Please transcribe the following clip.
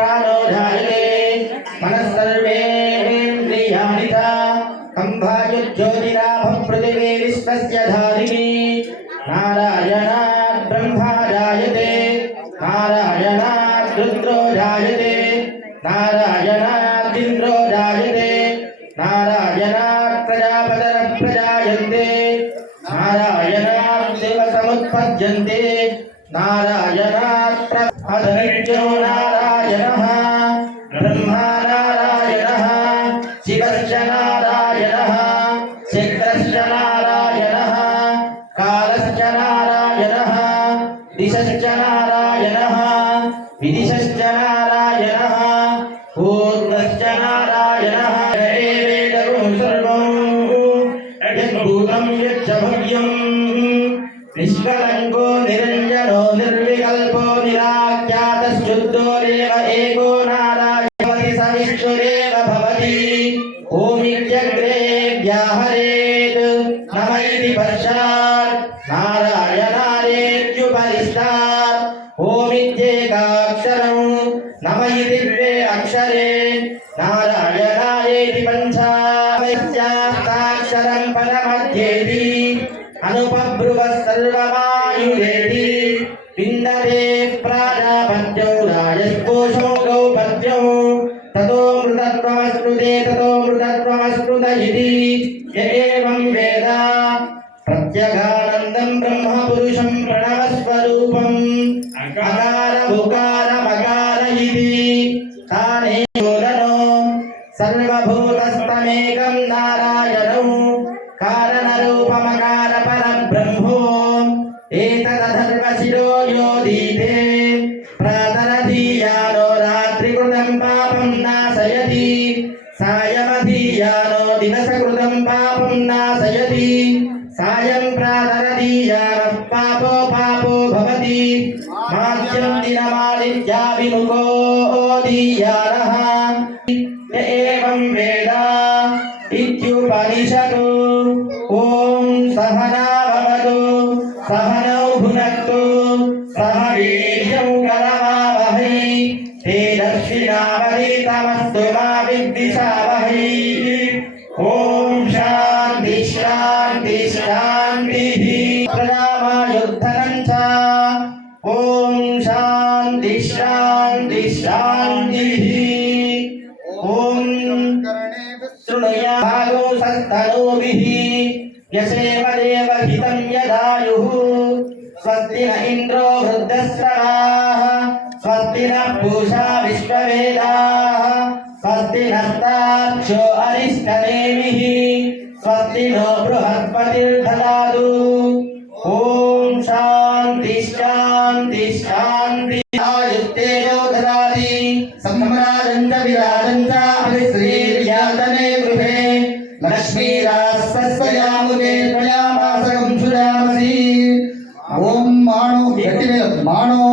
प्राणो जायते मनः सर्वेन्द्रियाणि च कंभायुज्योतिराभः पृथिवी विश्वस्य धारिणी नारायणात् ब्रह्मा जायते नारायणात् रुद्रो जायते नारायणात् इन्द्रो जायते नारायणात् प्रजापतयः प्रजायन्ते नारायणात् देवसमुत्पद्यन्ते नारायणात् अधनित्यो नारायणः ब्रह्मा नारायणः शिवश्च नारायणः शक्रश्च नारायणः कालश्च नारायणः दिशश्च नारायणः विदिशश्च नारायणः ऊर्ध्वश्च नारायणः एवेदं सर्वं यद्भूतं यच्च भव्यं निष्कलङ्को निरञ्जनो निर्विकल्पो निराख्यातश्चुद्धो देव एको नारायणः स विष्णुरेव भवति ओमित्यग्रे व्याहरेत् नम इति पश्चात् नारायणादेत्युपरिष्टात् ओमित्येकाक्षरं नम इति द्वे अक्षरे नारायणादेति पञ्चाक्षरं पदमध्येति अनुपब्रुवः सर्वमायुधेति विन्दते प्राजापत्यौ राजस्पोषो गौपत्यौ ततो मृतत्वमश्नुत इति य एवं वेद प्रत्यगानन्दं ब्रह्मपुरुषं प्रणवस्वरूपम् अकार उकार मकार इति ताने बोधनो सर्वभूतस्तमेकं नारायणौ कारणरूपमकार परब्रह्मो एतदधर्वशिरो योदीते प्रातरधीयानो रात्रिकृतं पापं नाशयति सायमधीयानो दिवसकृतं पापं नाशयति सायं प्रातरधीयानः पापो भवति माध्यं दिनमादित्याभिमुखो दीयानः य एवं वेद इत्युपनिषदु ॐ सहना भवतु सहनौ भुनक्तु सह वीर्यं करवावहै तेजस्विनावधीतमस्तु मा विद्विषावहै ॐ शान्ति शान्ति शान्तिः प्रजामायुद्धनं च ॐ शान्ति शान्ति शान्तिः ॐ शृणुयागो सस्तनूभिः यशेम देवहितं यदायुः स्वस्ति न इन्द्रो वृद्धश्रवाः स्वस्ति नः पूषा विश्ववेदाः स्वस्ति नस्तार्क्ष्यो अरिष्टनेमिः स्वस्ति नो बृहस्पतिर्ददातु ॐ शान्ति शान्ति शान्ति आयुस्तेजो ददाति सम्राजं च विराजं च अभिश्रीर्यातने गृहे लक्ष्मीरास्तस्यामुदे त्वयामासकं सुरामसि ओम माणो गट्टिमेल माणो